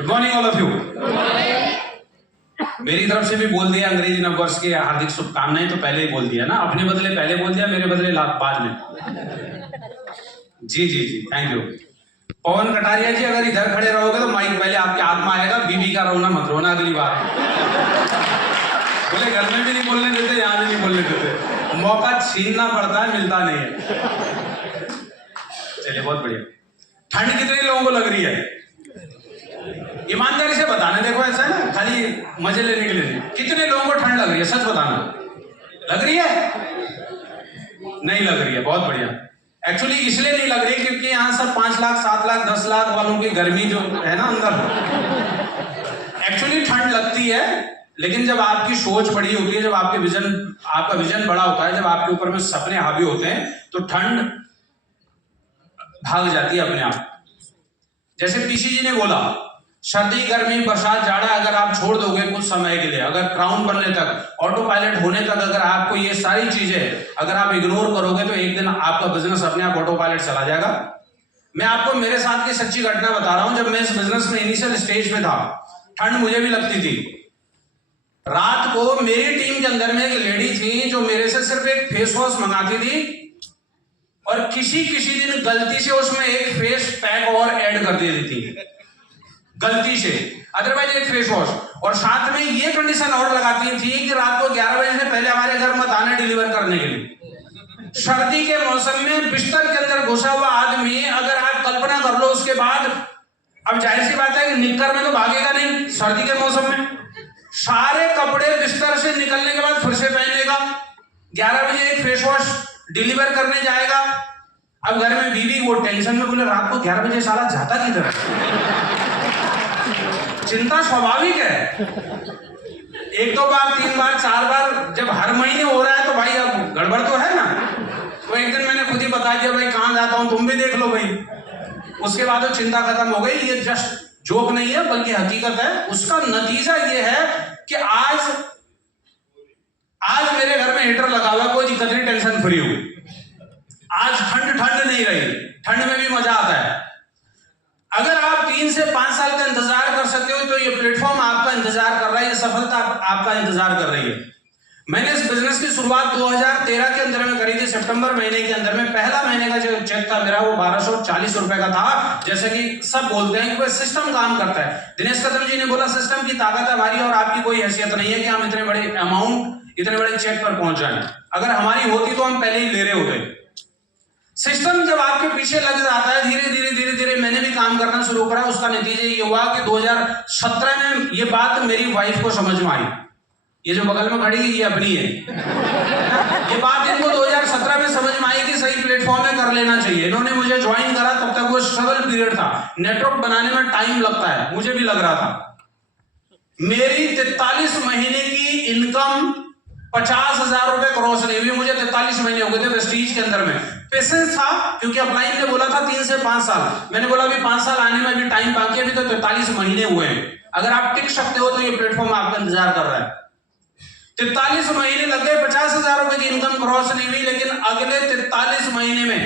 Good morning all of you. मेरी तरफ से भी बोल दिया अंग्रेजी नववर्ष की हार्दिक शुभकामनाएं, तो पहले ही बोल दिया ना, अपने बदले पहले बोल दिया, मेरे बदले बाद में। जी जी जी, थैंक यू। पवन कटारिया जी, अगर इधर खड़े रहोगे तो माइक पहले आपके हाथ में आएगा, बीबी का रोना मत रोना अगली बार। बोले घर में भी नहीं बोलने देते, यहाँ भी नहीं बोलने देते, मौका छीनना पड़ता है, मिलता नहीं है। चलिए बहुत बढ़िया। ठंड कितने लोगों को लग रही है? ईमानदारी से बताना, देखो ऐसा है ना, खाली मजे लेने के लिए नहीं। कितने लोगों को ठंड लग रही है? सच बताना। लग रही है? नहीं लग रही है, बहुत बढ़िया। एक्चुअली इसलिए नहीं लग रही क्योंकि यहाँ सब 5 लाख 7 लाख 10 लाख वालों की गर्मी जो है ना अंदर, एक्चुअली ठंड लगती है, लेकिन जब आपकी सोच बड़ी होती है, जब आपका विजन बड़ा होता है, जब आपके ऊपर में सपने हावी होते हैं, तो ठंड भाग जाती है अपने आप। जैसे पीसी जी ने बोला, सर्दी गर्मी बरसात जाड़ा अगर आप छोड़ दोगे कुछ समय के लिए, अगर क्राउन बनने तक, ऑटो पायलट होने तक, अगर आपको ये सारी चीजें अगर आप इग्नोर करोगे, तो एक दिन आपका बिजनेस अपने आप ऑटो पायलट चला जाएगा। मैं आपको मेरे साथ की सच्ची घटना बता रहा हूं। जब मैं इस बिजनेस में इनिशियल स्टेज में था, ठंड मुझे भी लगती थी। रात को मेरी टीम के अंदर में एक लेडी थी जो मेरे से सिर्फ एक फेस वॉश मंगाती थी, और किसी दिन गलती से उसमें एक फेस पैक और ऐड कर देती थी, गलती से, अदरवाइज एक फेस वॉश। और साथ में ये कंडीशन और लगाती थी कि रात को 11 बजे से पहले हमारे घर मत आना डिलीवर करने के लिए। सर्दी के मौसम में बिस्तर के अंदर घुसा हुआ आदमी, अगर आप कल्पना कर लो, उसके बाद अब जाहिर सी बात है कि निक्कर में तो भागेगा नहीं सर्दी के मौसम में, सारे कपड़े बिस्तर से निकलने के बाद फिर से पहनेगा, 11 बजे एक फेस वॉश डिलीवर करने जाएगा। अब घर में बीवी वो टेंशन में, बोले रात को 11 बजे साला जाता किधर? चिंता स्वाभाविक है। 1-2 बार 3 बार 4 बार जब हर महीने हो रहा है तो भाई अब गड़बड़ तो है ना। तो एक दिन मैंने खुद ही बता दिया, भाई कहां जाता हूं तुम भी देख लो भाई। उसके बाद वो चिंता खत्म हो गई। ये जस्ट जोक नहीं है बल्कि हकीकत है। उसका नतीजा ये है कि आज मेरे घर में हीटर लगा हुआ, कोई दिक्कत नहीं, टेंशन फ्री हुई। आज ठंड नहीं रही, ठंड में भी मजा आता है। अगर आप 3 से 5 साल का इंतजार कर सकते हो, तो ये प्लेटफॉर्म आपका इंतजार कर रहा है, ये सफलता आपका इंतजार कर रही है। मैंने इस बिजनेस की शुरुआत 2013 के अंदर में करी थी, सितंबर महीने के अंदर में। पहला महीने का जो चेक था मेरा वो 1240 रुपए का था। जैसे कि सब बोलते हैं कि वह सिस्टम काम करता है। दिनेश कदम जी ने बोला सिस्टम की ताकत है हमारी, और आपकी कोई हैसियत नहीं है कि हम इतने बड़े अमाउंट, इतने बड़े चेक पर पहुंच जाए। अगर हमारी होती तो हम पहले ही ले रहे होते। सिस्टम जब आपके पीछे लग जाता है, धीरे धीरे मैंने भी काम करना शुरू करा। उसका नतीजा ये हुआ कि 2017 में ये बात मेरी वाइफ को समझ में आई। ये जो बगल में खड़ी है ये अपनी है। ये बात इनको 2017 में समझ में आई कि सही प्लेटफॉर्म में कर लेना चाहिए। इन्होंने मुझे ज्वाइन करा, तब तक वो स्ट्रगल पीरियड था। नेटवर्क बनाने में टाइम लगता है, मुझे भी लग रहा था। मेरी 43 महीने की इनकम 50,000 रुपए क्रॉस नहीं हुई। मुझे 43 महीने हो गए थे वेस्टीज के अंदर में। पेशेंस था, क्योंकि अपलाइन ने बोला था 3 से 5 साल। मैंने बोला अभी 5 साल आने में अभी टाइम बाकी है, अभी तो 43 महीने हुए हैं। अगर आप टिक सकते हो तो ये प्लेटफॉर्म आपका इंतजार कर रहा है। 43 महीने लग गए, 50,000 रुपए की इनकम क्रॉस नहीं हुई। लेकिन अगले 43 महीने में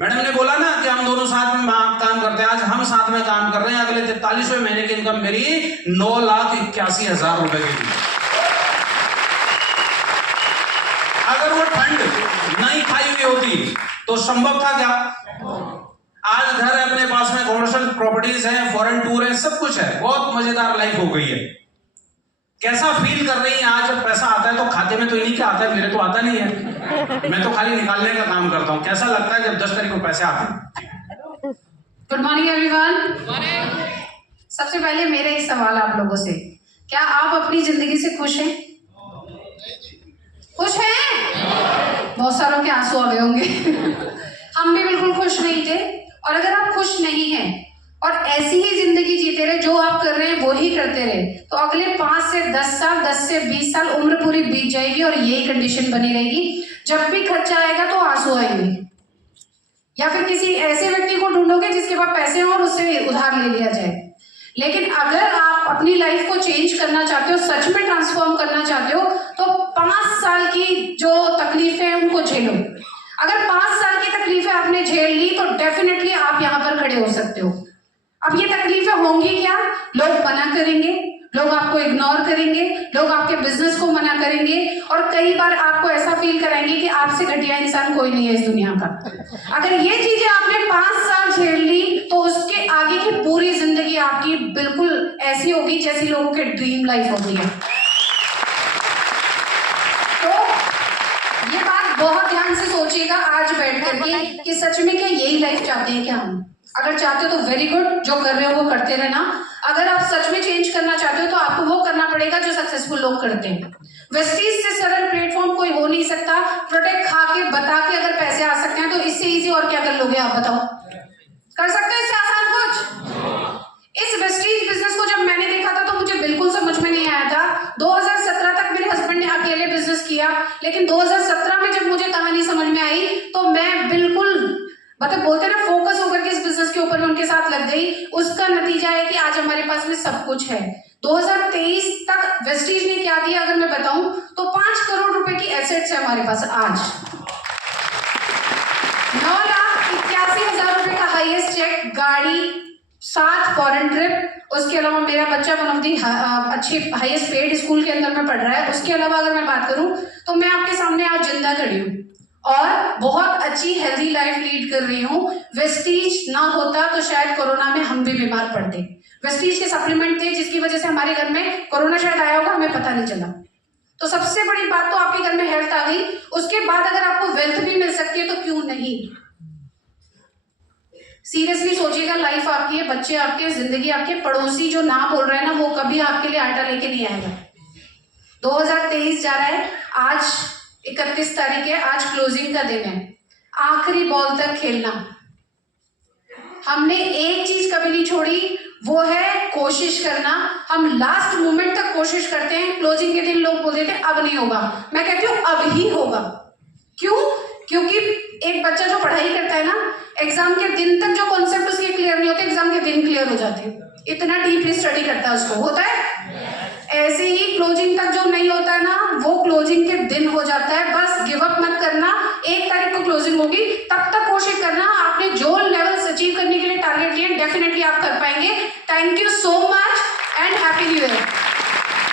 मैडम ने बोला ना कि हम दोनों साथ में काम करते हैं, आज हम साथ में काम कर रहे हैं। अगले 43वें महीने की इनकम मेरी 9,81,000 रुपए की थी। अगर वो ठंड नहीं खाई हुई होती तो संभव था क्या? आज घर है अपने पास में, कमर्शियल प्रॉपर्टीज हैं, फॉरेन टूर है, सब कुछ है, बहुत मजेदार लाइफ हो गई है। कैसा फील कर रही है आज? जब पैसा आता है तो खाते में तो इन्हीं के आता है, मेरे तो आता नहीं है। मैं तो खाली निकालने का काम करता हूँ। कैसा लगता है जब 10 तारीख को पैसे आते हैं? Good morning everyone. सबसे पहले मेरे एक सवाल आप लोगों से, क्या आप अपनी जिंदगी से खुश हैं? खुश हैं? बहुत सारों के आंसू आ गए होंगे। हम भी बिल्कुल खुश नहीं थे। और अगर आप खुश नहीं हैं और ऐसी ही जिंदगी जीते रहे, जो आप कर रहे हैं वो ही करते रहे, तो अगले 5 से 10 साल, 10 से 20 साल उम्र पूरी बीत जाएगी और यही कंडीशन बनी रहेगी। जब भी खर्चा आएगा तो आंसू आएंगे, या फिर किसी ऐसे व्यक्ति को ढूंढोगे जिसके पास पैसे हो और उससे उधार ले लिया जाए। लेकिन अगर आप अपनी लाइफ को चेंज करना चाहते हो, सच में ट्रांसफॉर्म करना चाहते हो, तो 5 साल की जो तकलीफें हैं उनको झेलो। अगर 5 साल की तकलीफें आपने झेल ली तो डेफिनेटली आप यहाँ पर खड़े हो सकते हो। अब ये तकलीफें होंगी क्या? लोग मना करेंगे, लोग आपको इग्नोर करेंगे, लोग आपके बिजनेस को मना करेंगे और कई बार आपको ऐसा फील कराएंगे कि आपसे घटिया इंसान कोई नहीं है इस दुनिया का। अगर ये चीजें आपने 5 साल झेल ली तो उसके आगे की पूरी जिंदगी आपकी बिल्कुल ऐसी होगी जैसी लोगों के ड्रीम लाइफ होती है। तो ये बात बहुत ध्यान से सोचिएगा आज बैठ करके कि सच में क्या यही लाइफ चाहते हैं क्या हम? अगर चाहते हो तो वेरी गुड, जो कर रहे हो वो करते रहना। अगर आप सच में चेंज करना चाहते हो तो आपको वो करना पड़ेगा जो सक्सेसफुल लोग करते हैं। वेस्टीज से सरल प्लेटफॉर्म कोई हो नहीं सकता। प्रोडक्ट खा के बता के अगर पैसे आ सकते हैं तो इससे इजी और क्या कर लोगे आप बताओ? कर सकते हो इससे आसान कुछ? इस वेस्टीज बिजनेस को जब मैंने देखा था तो मुझे बिल्कुल समझ में नहीं आया था। 2017 तक मेरे हस्बैंड ने अकेले बिजनेस किया, लेकिन 2017 में जब मुझे कहानी समझ में आई तो मैं बिल्कुल मतलब बोलते हैं ना फोकस होकर के इस बिजनेस के ऊपर में उनके साथ लग गई। उसका नतीजा है कि आज हमारे पास में सब कुछ है। 2023 तक वेस्टीज ने क्या दिया अगर मैं बताऊं तो 5 करोड़ रुपए की एसेट्स है हमारे पास आज। 9,81,000 रुपए का हाईएस्ट चेक, गाड़ी, 7 फॉरेन ट्रिप, उसके अलावा मेरा बच्चा वन ऑफ दी अच्छी हाईएस्ट पेड स्कूल के अंदर में पढ़ रहा है। उसके अलावा अगर मैं बात करूं तो मैं आपके सामने आज जिंदा खड़ी हूं और बहुत अच्छी हेल्दी लाइफ लीड कर रही हूँ। वेस्टीज ना होता तो शायद कोरोना में हम भी बीमार पड़ते। वेस्टीज के सप्लीमेंट थे जिसकी वजह से हमारे घर में कोरोना शायद आया होगा, हमें पता नहीं चला। तो सबसे बड़ी बात तो आपके घर में हेल्थ आ गई। उसके बाद अगर आपको वेल्थ भी मिल सकती है तो क्यों नहीं? सीरियसली सोचिएगा, लाइफ आपकी है, बच्चे आपके, जिंदगी आपके। पड़ोसी जो ना बोल रहे हैं ना वो कभी आपके लिए आटा लेके नहीं आएगा। 2023 जा रहा है, आज 31 तारीख है, आज क्लोजिंग का दिन है। आखिरी बॉल तक खेलना। हमने एक चीज कभी नहीं छोड़ी, वो है कोशिश करना। हम लास्ट मोमेंट तक कोशिश करते हैं। क्लोजिंग के दिन लोग बोल देते हैं अब नहीं होगा, मैं कहती हूँ अब ही होगा। क्यों? क्योंकि एक बच्चा जो पढ़ाई करता है ना, एग्जाम के दिन तक जो कॉन्सेप्ट उसके क्लियर नहीं होते, एग्जाम के दिन क्लियर हो जाते हैं। इतना डीपली स्टडी करता है उसको, होता है। ऐसे ही क्लोजिंग तक जो नहीं होता है ना, वो क्लोजिंग के दिन हो जाता है। बस गिव अप मत करना। 1 तारीख को क्लोजिंग होगी, तब तक कोशिश करना। आपने जो लेवल्स अचीव करने के लिए टारगेट लिए डेफिनेटली आप कर पाएंगे। Thank you so much and happy new year.